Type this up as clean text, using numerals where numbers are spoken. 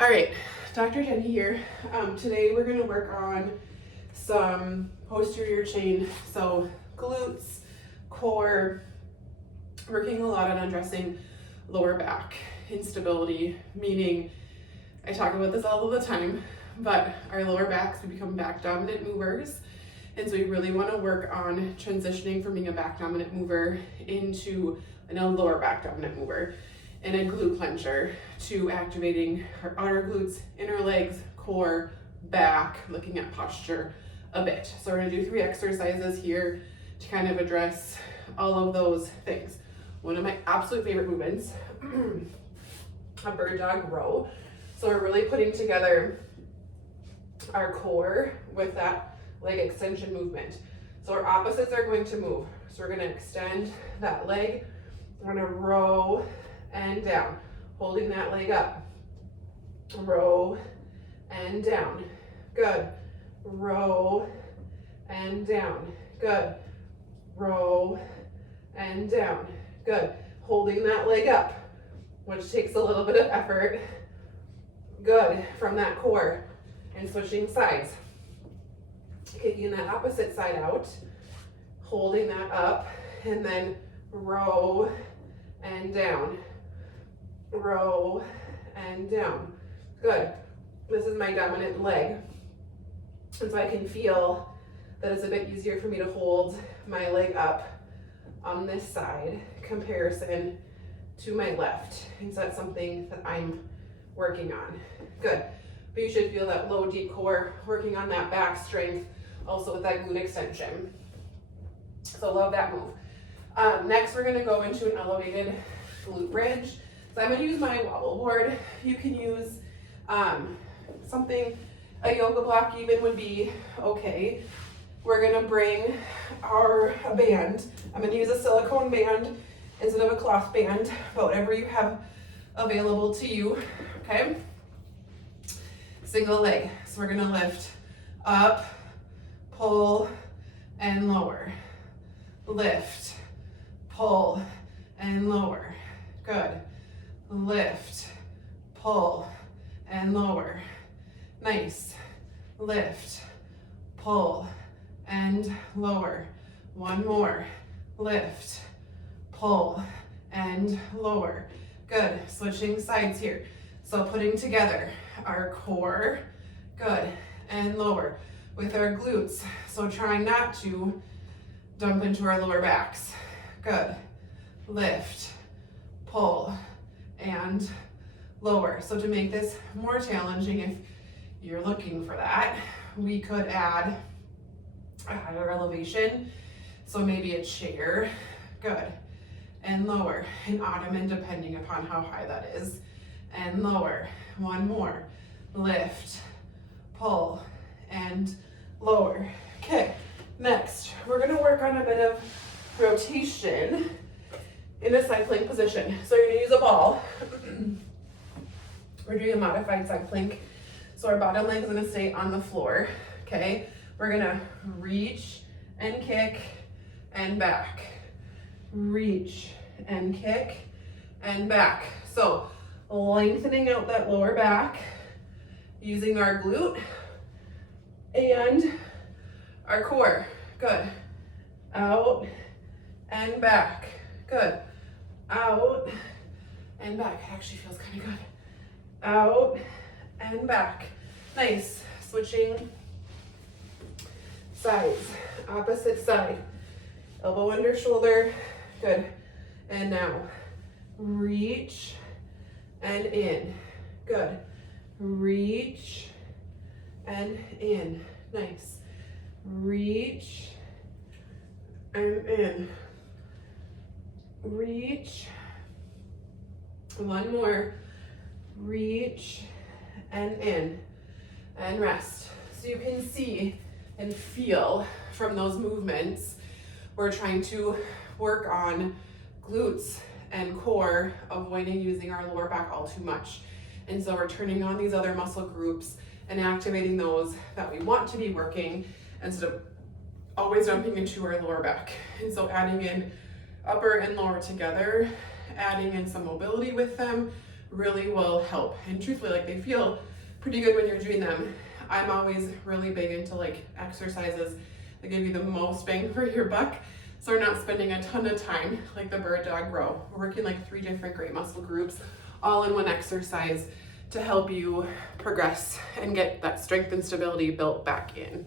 All right, Dr. Jenny here. Today we're gonna work on some posterior chain, so glutes, core, working a lot on addressing lower back instability, meaning I talk about this all of the time, but our lower backs, we become back dominant movers. And so we really want to work on transitioning from being a back dominant mover into a lower back dominant mover and a glute clencher to activating our outer glutes, inner legs, core, back, looking at posture a bit. So we're going to do 3 exercises here to kind of address all of those things. One of my absolute favorite movements, a bird dog row. So we're really putting together our core with that leg extension movement. So our opposites are going to move. So we're going to extend that leg. We're going to row and down, holding that leg up. Row and down. Good. Row and down. Good. Row and down. Good. Holding that leg up, which takes a little bit of effort. Good. From that core. And switching sides. Kicking that opposite side out, holding that up, and then row and down. Row and down. Good. This is my dominant leg. And so I can feel that it's a bit easier for me to hold my leg up on this side comparison to my left. And so that's something that I'm working on. Good. But you should feel that low, deep core, working on that back strength, also with that glute extension. So love that move. Next, we're gonna go into an elevated glute bridge. So I'm gonna use my wobble board. You can use something, a yoga block even would be okay. We're gonna bring a band. I'm gonna use a silicone band instead of a cloth band, but whatever you have available to you, okay? Single leg. So we're gonna lift up, pull, and lower. Lift, pull, and lower. Good. Lift, pull, and lower. Nice. Lift, pull, and lower. One more. Lift, pull, and lower. Good. Switching sides here. So putting together our core, good, and lower with our glutes. So trying not to dump into our lower backs. Good. Lift, pull, and lower. So to make this more challenging, if you're looking for that, we could add a higher elevation. So maybe a chair, good, and lower, an ottoman depending upon how high that is, and lower. One more. Lift, pull, and lower. Okay, next, we're gonna work on a bit of rotation in a side plank position. So you're gonna use a ball. We're doing a modified side plank. So our bottom leg's gonna stay on the floor, okay? We're gonna reach and kick and back. Reach and kick and back. So lengthening out that lower back, using our glute and our core. Good. Out and back. Good. Out and back. It actually feels kind of good. Out and back. Nice. Switching sides. Opposite side. Elbow under shoulder. Good. And now reach and in. Good. Reach and in. Nice. Reach and in. Reach. One more. Reach and in. And rest. So you can see and feel from those movements, we're trying to work on glutes and core, avoiding using our lower back all too much. And so we're turning on these other muscle groups and activating those that we want to be working instead of always jumping into our lower back. And so adding in upper and lower together, adding in some mobility with them, really will help. And truthfully, like, they feel pretty good when you're doing them. I'm always really big into like exercises that give you the most bang for your buck. So we're not spending a ton of time like the bird dog row. We're working like 3 different great muscle groups all in one exercise to help you progress and get that strength and stability built back in.